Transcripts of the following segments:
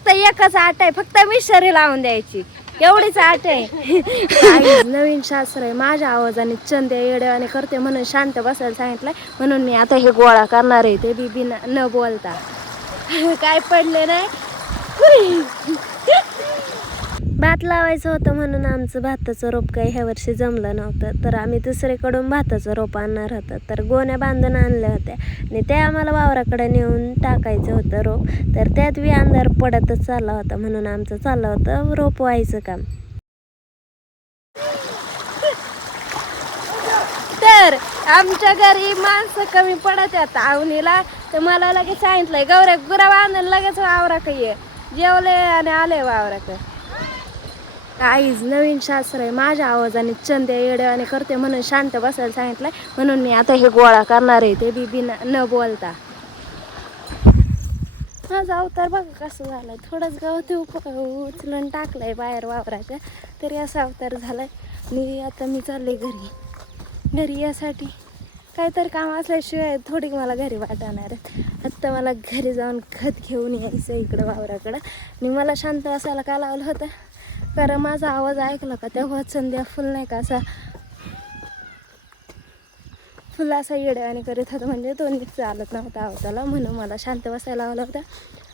फक्त एकच आट आहे, फक्त मिशरी लावून द्यायची, एवढीच आट आहे. नवीन शास्त्र आहे, माझ्या आवाजाने चंद्या येड्यावाने करते म्हणून शांत बसायला सांगितलंय. म्हणून मी आता हे गोळा करणार आहे, ते बी न बोलता. काय पडले नाही. भात लावायचं होतं म्हणून आमचं भाताचं रोप काही ह्या वर्षी जमलं नव्हतं, तर आम्ही दुसरीकडून भाताचं रोप आणणार होतं. तर गोण्या बांधून आणल्या होत्या आणि ते आम्हाला वावराकडे नेऊन टाकायचं होतं रोप. तर त्यात बी अंधार पडतच चालला होता, म्हणून आमचं चाललं होतं रोप व्हायचं काम. तर आमच्या घरी माणसं कमी पडत आहेत आवनीला, तर मला लगेच सांगितलंय गौऱ्या गुरा बांधून लगेच वावराकडे ये. जेवले आणि आले वावराकडे. काहीच नवीन शास्त्र आहे, माझ्या आवाजाने चंद्या येड्यावाने करते म्हणून शांत बसायला सांगितलंय. म्हणून मी आता हे गोळा करणार आहे, ते बी न बोलता. माझा अवतार बघा कसं झालाय, थोडंच गवत उचलून टाकलंय बाहेर वावराच्या, तरी असा अवतार झालाय. आणि आता मी चालले घरी यासाठी काहीतरी काम असल्याशिवाय थोडी मला घरी वाटणार. आत्ता मला घरी जाऊन खत घेऊन यायचं इकडं वावराकडं. आणि मला शांत बसायला का लावलं होतं, कारण माझा आवाज ऐकला का तेव्हा संध्या फुल नाही का असा येड्यावाने करीत होता, म्हणजे तो नीट चालत नव्हता आवाजाला, म्हणून मला शांत बसायला लावलं होतं.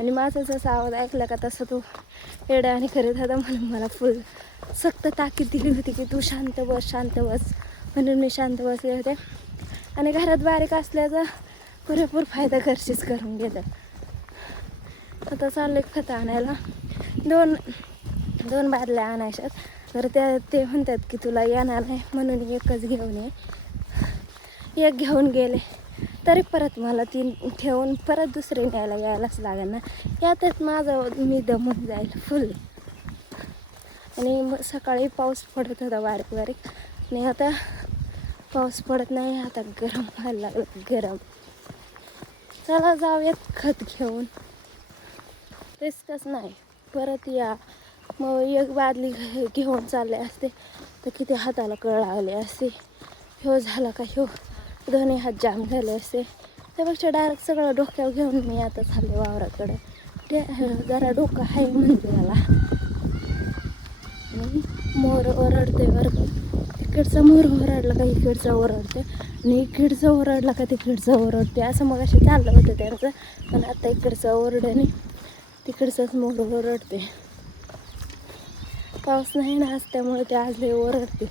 आणि माझा जसा आवाज ऐकला का तसं तो येड्यावाने करीत होता, म्हणून मला फुल सक्त ताकीद दिली होती की तू शांत बस. म्हणून मी शांत बसले होते. आणि घरात बारीक असल्याचा पुरेपूर फायदा घरचीच करून घेतं. आता चालले खत आणायला, दोन बादल्या आणायच्यात. तर ते म्हणतात की तुला येणार नाही म्हणून एकच घेऊन ये. एक घेऊन गेले तरी परत मला 3 ठेवून परत दुसरी न्यायला यायलाच लागेल ना. यातच मी दमून जाईल फुल. आणि सकाळी पाऊस पडत होता बारीक आणि आता पाऊस पडत नाही. आता गरम व्हायला लागलं, गरम. चला जाऊयात खत घेऊन, रिस्कच नाही. परत या मग एक बादली घेऊन चालले असते तर किती हाताला कळ लागले असते. ह्यो झाला का ह्यो, दोन्ही हात जाम झाले असते. त्यापेक्षा डायरेक्ट सगळं डोक्यावर घेऊन मी आता चालले वावराकडे. ते जरा डोकं आहे म्हणजे मला. मोर ओरडते बरं, तिकडचा मोर ओरडला का इकडचा ओरडते, आणि इकडचं ओरडला का तिकडचं ओरडते. असं मग असे चाललं होतं त्यांचं, पण आता इकडचं ओरडणे तिकडचंच मोर ओरडते. पाऊस नाही ना आज, त्यामुळे ते आज लय ओरडते.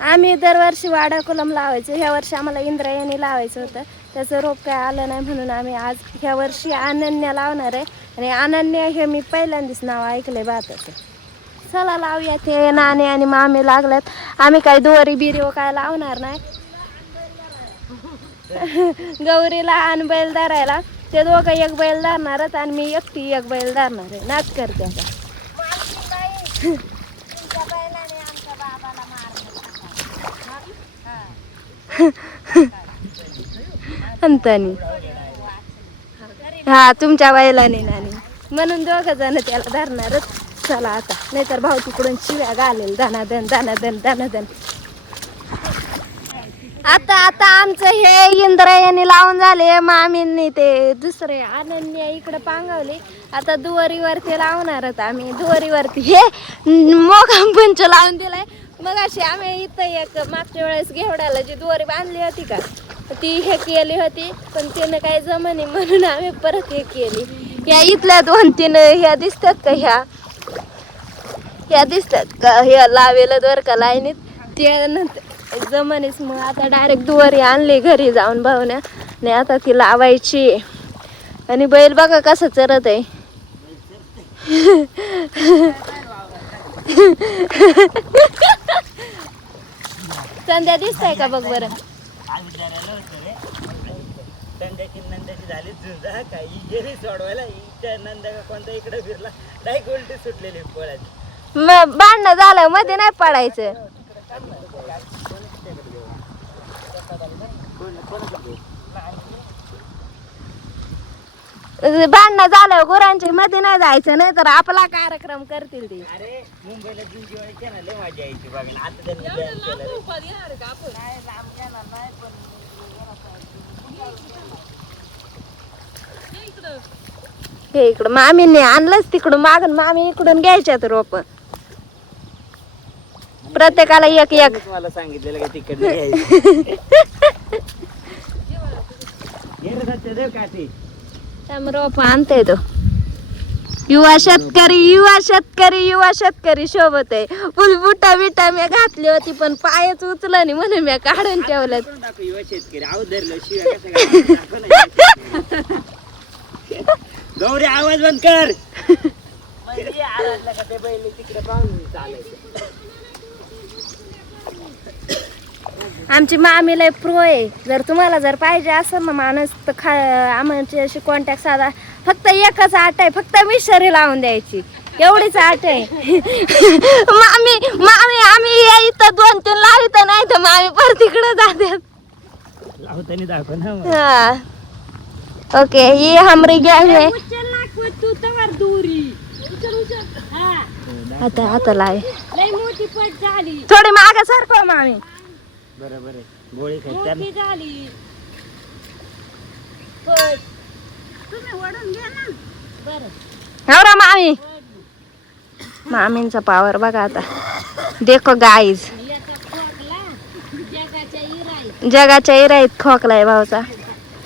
आम्ही दरवर्षी वाडा कोलम लावायचो. ह्या वर्षी आम्हाला इंद्रायणी लावायचं होतं, त्याचं रोप काय आलं नाही म्हणून आम्ही आज ह्या वर्षी अनन्या लावणार आहे. आणि अनन्या हे मी पहिल्यांदाच नाव ऐकलंय भाताचं. चला लावूया. ते नाणे आणि मामे लागल्यात. आम्ही काय दोरी बिरी काय लावणार नाही. गौरीला आणि बैल धरायला ते दोघं एक बैल धरणारच आणि मी एकटी एक बैल धरणार आहे. नाच करते आता. अंतनी हा तुमच्या बैलाने नानी म्हणून 2 जण त्याला धरणारच. चला आता, नाहीतर भाऊ तिकडून शिव्या घालेल दानादन. आता आमचं हे इंद्रायणी लावून झाले. मामींनी ते दुसरे अनन्या इकडे पांगवले. आता दुवारीवरती लावणारच आम्ही. दुवारीवरती हे मोगम पंच लावून दिलाय. मग अशी आम्ही इथं एक मागच्या वेळेस घेवड्याला जी दोरी बांधली होती का ती हे केली होती, पण तिनं काही जमनी म्हणून आम्ही परत हे केली. ह्या इथल्या 2-3 ह्या दिसतात का, ह्या दिसतात का, ह्या लावेल दोर का लाईनीत, जमनीस मग आता डायरेक्ट दुवारी आणली घरी जाऊन भावण्या नाही आता ती लावायची. आणि बैल बघा कसं चरत आहे. संध्या दिसताय का बघ बरं. मग भांडणं झालं मध्ये नाही पडायचं. भांडणं झालं गुरांच्या मध्ये नाही जायचं नाही तर आपला कार्यक्रम करतील ते. अरे मुंबईला लय मजा यायची बघा. आता हे इकडं मामीने आणलंच तिकडून मागून मामी इकडून घ्यायच्यात रोप. प्रत्येकाला एक एक. मला सांगितलेलं का तिकडे रोप आणते तो. युवा शेतकरी शोभत आहे. फुलबुटा बिटा मी घातली होती पण पायच उचलं नाही म्हणून मी काढून ठेवलं. युवा शेतकरी गौरी आवाज बंद कर. आमची मामी लय प्रो आहे. जर तुम्हाला जर पाहिजे असेल ना माणूस तर आमची अशी कॉन्टॅक्ट साधा. फक्त एकच आट आहे, फक्त मिशरी लावून द्यायची एवढीच आट आहे. मामी आम्ही इथं 2-3 लावित नाही तर मामी पर तिकडे जातात. हा ओके ये हमरी गॅस आहे. आता लाय थोडी माग सारखं मामी. बरोबर आहे. गोळी खायची हो मामी. मामींचा पावर बघा आता. देखो गाईज जगाच्या इराईत खोकलाय भाऊचा.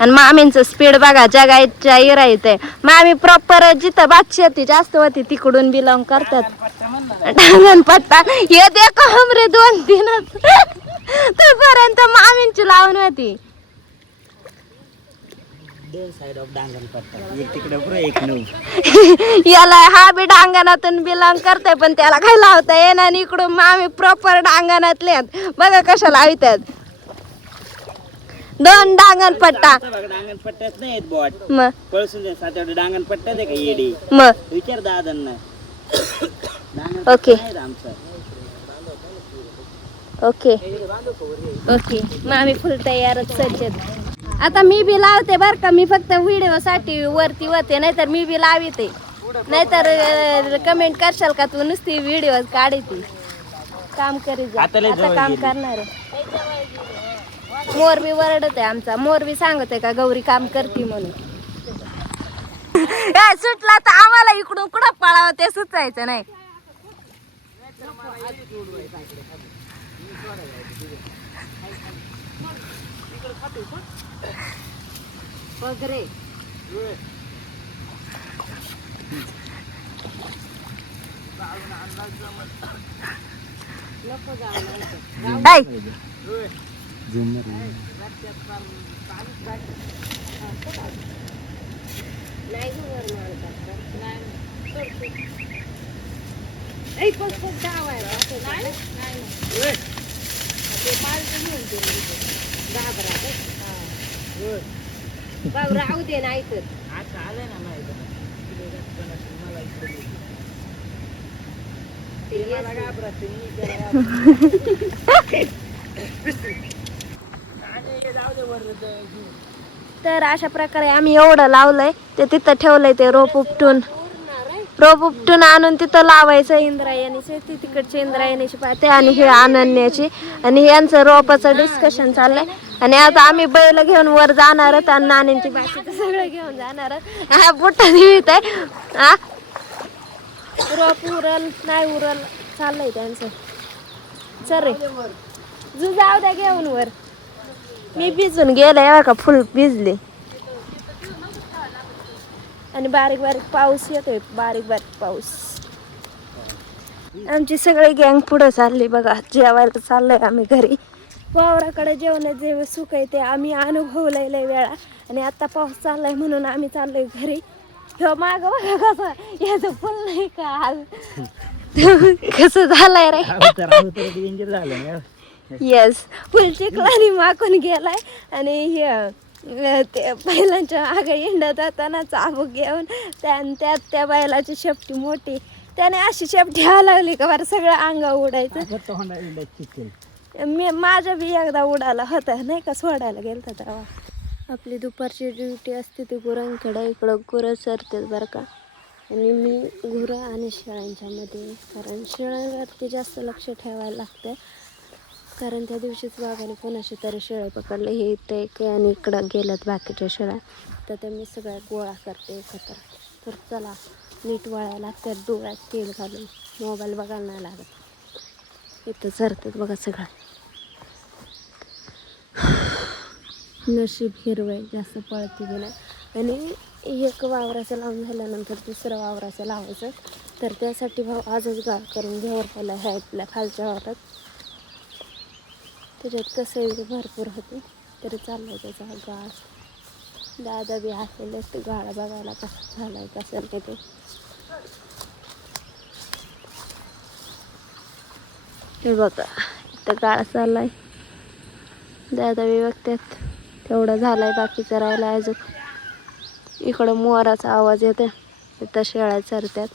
आणि मामींचं स्पीड बघा जगाच्या इराईत आहे. मामी प्रॉपर जिथं भात शेती जास्त होती तिकडून बिलॉंग करतात. डांगण पट्टा हे देखो हमरे 2-3 तोपर्यंत मामींची लावून होती. याला हा बी डांगणातून बिलॉंग करताय पण त्याला काय लावता येणार. आणि इकडून मामी प्रॉपर डांगणातले बघा कशा लावितात. 2 डांगण पट्टा. डांगण पट्ट्यात नाही बॉट मग पळसून दे. 7-8 डांगण पट्ट्यात आहे का येडी. मग विचार दादांना. ओके ओके ओके मामी फुल तयारच सज्जत. आता मी बी लावते बर का. मी फक्त व्हिडिओ साठी वरती होते नाहीतर मी बी लाविते. नाहीतर कमेंट करशाल का तू नुसती व्हिडिओ काढते. काम करी जा. आता काम करणार आहे. मोर बी वरडत आहे आमचा. मोर बी सांगत आहे का गौरी काम करते म्हणून. सुटला तर आम्हाला इकडून कुठं पळावं ते सुचायचं नाही. वगैरे राहू दे नाही तर तर अशा प्रकारे आम्ही एवढं लावलंय ते तिथं ठेवलंय. ते रोप उपटून आणून तिथं लावायचं. इंद्रायणीचे ती तिकडची इंद्रायणीची पाहते आणि हे अनन्याची. आणि यांचं रोपाचं डिस्कशन चाललंय. आणि आता आम्ही बैल घेऊन वर जाणार आणि नाण्यांची बाकीचं सगळं घेऊन जाणार. हा बुट्टा निमित्त आहे. हा रोप उरल नाही उरल चाललंय त्यांचं. चल रे जाऊ द्या घेऊन वर. मी भिजून गेले का फुल भिजले. आणि बारीक बारीक पाऊस येतोय. बारीक बारीक पाऊस. आमची सगळी गँग पुढे चालली बघा. जेवायला चाललंय आम्ही घरी. वावराकडे जेवणात जे सुख आहे ते आम्ही अनुभवलंय लय वेळा. आणि आता पाऊस चाललाय म्हणून आम्ही चाललोय घरी. ह्यो माग बघा कसं याचं फुल नाही का आज कसं झालंय रे. डेंजर झालं ना. येस फुल चिखलानी माकून गेलाय. आणि हे ते बैलांच्या मागे हिंडत जाताना चाबूक घेऊन त्यात त्या बैलाची शेपटी मोठी त्याने अशी शेपटी लागली का बरं सगळं अंगा उडायचं. मी माझ्या बी एकदा उडाला होता नाही का सोडायला गेलता तेव्हा. आपली दुपारची ड्युटी असते ती गुरांकडे. इकडं गुरं चरतात बरं का. आणि मी गुरं आणि शेळ्यांच्या मध्ये, कारण शेळ्यांवरती जास्त लक्ष ठेवायला लागतं. कारण त्या दिवशीच वाघाने कोणाशी तरी शेळे पकडले. हे इथं एक आणि इकडं गेल्यात बाकीच्या शेळ्या. तर ते मी सगळ्या गोळा करते एकत्र. तर चला नीट वळायला लागतात, डोळ्यात तेल घालून मोबाईल बघायला नाही लागत. इथं चरतात बघा सगळं. नशीब हिरवं जास्त पळते बी नाही. आणि एक वावराचं लावून झाल्यानंतर दुसरं वावराचं लावायचं. तर त्यासाठी भाऊ आजच गाळ करून घेवर पहिला ह्या आपल्या खालच्या वावरात. त्याच्यात कसं भरपूर होते तरी चाललं त्याचा गाळ. दादा बी आलेले ते गाळा बघायला कसं झालाय कसं ते. हे बघा इथं गाळ चाललाय. दादा बी बघतात तेवढं झालाय, बाकीचं राहिला अजून. इकडं मोराचा आवाज येतो, इथं शेळ्या चरतात.